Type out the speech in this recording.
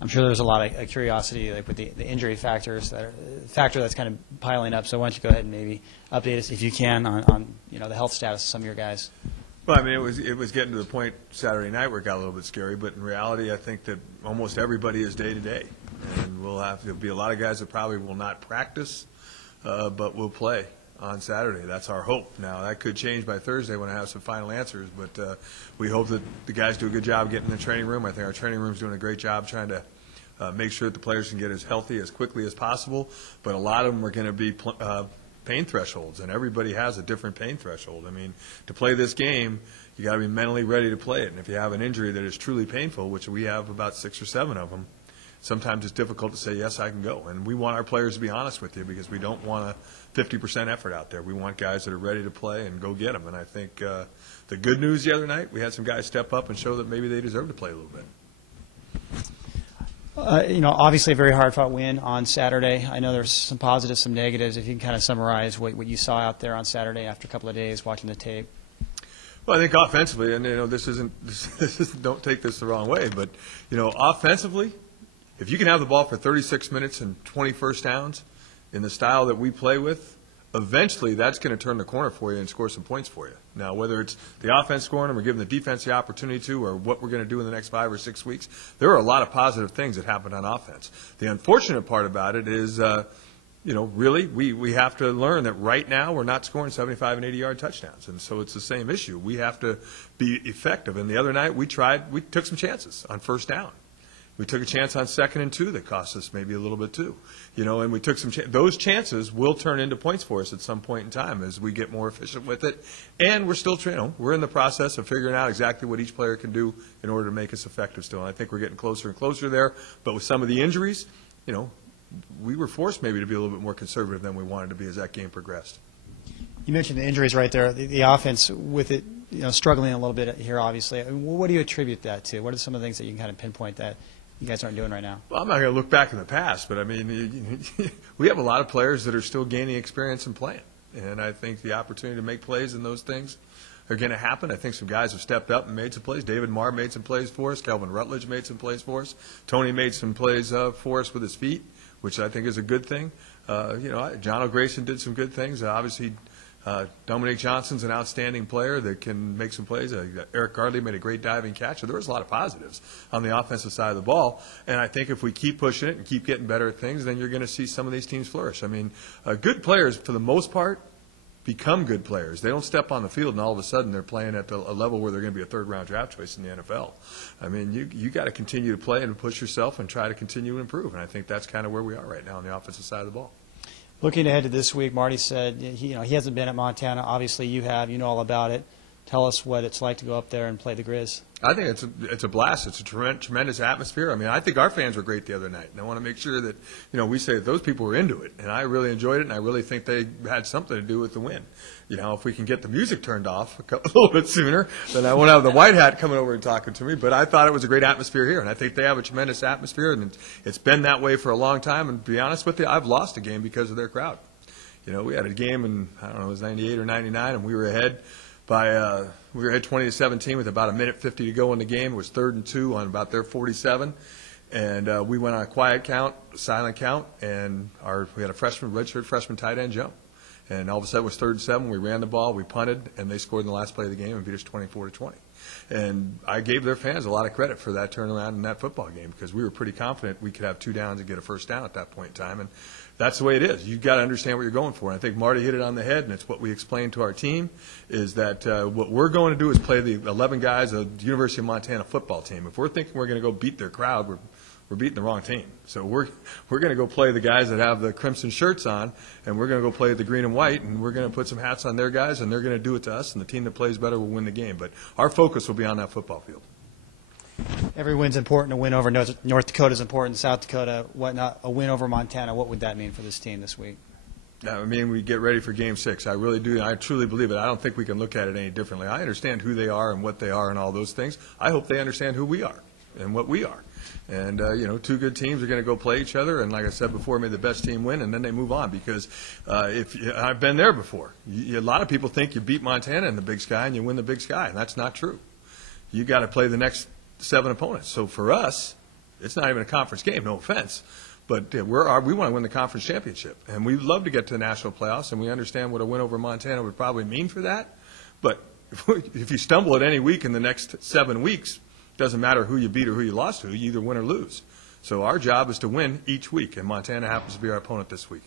I'm sure there's a lot of curiosity, like with the injury factor that's kind of piling up. So why don't you go ahead and maybe update us, if you can, on the health status of some of your guys. Well, I mean, it was getting to the point Saturday night where it got a little bit scary, but in reality, I think that almost everybody is day to day, and there'll be a lot of guys that probably will not practice, but will play on Saturday. That's our hope. Now, that could change by Thursday when I have some final answers, but we hope that the guys do a good job getting in the training room. I think our training room is doing a great job trying to make sure that the players can get as healthy as quickly as possible, but a lot of them are going to be pain thresholds, and everybody has a different pain threshold. I mean, to play this game, you got to be mentally ready to play it, and if you have an injury that is truly painful, which we have about 6 or 7 of them, sometimes it's difficult to say, yes, I can go. And we want our players to be honest with you because we don't want a 50% effort out there. We want guys that are ready to play and go get them. And I think the good news the other night, we had some guys step up and show that maybe they deserve to play a little bit. Obviously a very hard-fought win on Saturday. I know there's some positives, some negatives. If you can kind of summarize what you saw out there on Saturday after a couple of days watching the tape. Well, I think offensively, and this isn't don't take this the wrong way, but offensively, if you can have the ball for 36 minutes and 20 first downs in the style that we play with, eventually that's going to turn the corner for you and score some points for you. Now, whether it's the offense scoring and we're giving the defense the opportunity to, or what we're going to do in the next 5 or 6 weeks, there are a lot of positive things that happen on offense. The unfortunate part about it is, really we have to learn that right now we're not scoring 75 and 80-yard touchdowns, and so it's the same issue. We have to be effective. And the other night we took some chances on first down. We took a chance on 2nd and 2 that cost us maybe a little bit too, and we took those chances will turn into points for us at some point in time as we get more efficient with it. And we're still, we're in the process of figuring out exactly what each player can do in order to make us effective still. And I think we're getting closer and closer there. But with some of the injuries, we were forced maybe to be a little bit more conservative than we wanted to be as that game progressed. You mentioned the injuries right there. The offense with it, struggling a little bit here, obviously. I mean, what do you attribute that to? What are some of the things that you can kind of pinpoint that you guys aren't doing right now? Well, I'm not going to look back in the past, but I mean, we have a lot of players that are still gaining experience and playing. And I think the opportunity to make plays in those things are going to happen. I think some guys have stepped up and made some plays. David Marr made some plays for us. Kelvin Rutledge made some plays for us. Tony made some plays for us with his feet, which I think is a good thing. John O'Grayson did some good things. Obviously, Dominic Johnson's an outstanding player that can make some plays. Eric Gardley made a great diving catch. So there was a lot of positives on the offensive side of the ball. And I think if we keep pushing it and keep getting better at things, then you're going to see some of these teams flourish. I mean, good players, for the most part, become good players. They don't step on the field and all of a sudden they're playing at a level where they're going to be a third-round draft choice in the NFL. I mean, you got to continue to play and push yourself and try to continue to improve. And I think that's kind of where we are right now on the offensive side of the ball. Looking ahead to this week, Marty said he hasn't been at Montana. Obviously, you have. You know all about it. Tell us what it's like to go up there and play the Grizz. I think it's a blast. It's a tremendous atmosphere. I mean, I think our fans were great the other night, and I want to make sure that we say that those people were into it, and I really enjoyed it, and I really think they had something to do with the win. If we can get the music turned off a little bit sooner, then I won't have the white hat coming over and talking to me. But I thought it was a great atmosphere here, and I think they have a tremendous atmosphere, and it's been that way for a long time. And to be honest with you, I've lost a game because of their crowd. We had a game in, I don't know, it was 98 or 99, and we were ahead. We were ahead 20-17 with about 1:50 to go in the game. It was 3rd and 2 on about their 47, and we went on a quiet count, silent count, and we had a redshirt freshman tight end jump. And all of a sudden it was 3rd and 7. We ran the ball, we punted, and they scored in the last play of the game and beat us 24-20. And I gave their fans a lot of credit for that turnaround in that football game because we were pretty confident we could have 2 downs and get a first down at that point in time. And that's the way it is. You've got to understand what you're going for. And I think Marty hit it on the head, and it's what we explained to our team, is that what we're going to do is play the 11 guys of the University of Montana football team. If we're thinking we're going to go beat their crowd, we're beating the wrong team. So we're going to go play the guys that have the crimson shirts on, and we're going to go play the green and white, and we're going to put some hats on their guys, and they're going to do it to us, and the team that plays better will win the game. But our focus will be on that football field. Every win's important. A win over North Dakota is important. South Dakota, whatnot. A win over Montana. What would that mean for this team this week? I mean, we get ready for Game 6. I really do. I truly believe it. I don't think we can look at it any differently. I understand who they are and what they are and all those things. I hope they understand who we are and what we are. And, 2 good teams are going to go play each other. And like I said before, may the best team win, and then they move on. Because I've been there before. A lot of people think you beat Montana in the Big Sky and you win the Big Sky, and that's not true. You got to play the next 7 opponents. So for us, It's not even a conference game, no offense. But we want to win the conference championship, and we'd love to get to the national playoffs, and we understand what a win over Montana would probably mean for that. But if you stumble at any week in the next 7 weeks, it doesn't matter who you beat or who you lost to, you either win or lose. So our job is to win each week, and Montana happens to be our opponent this week.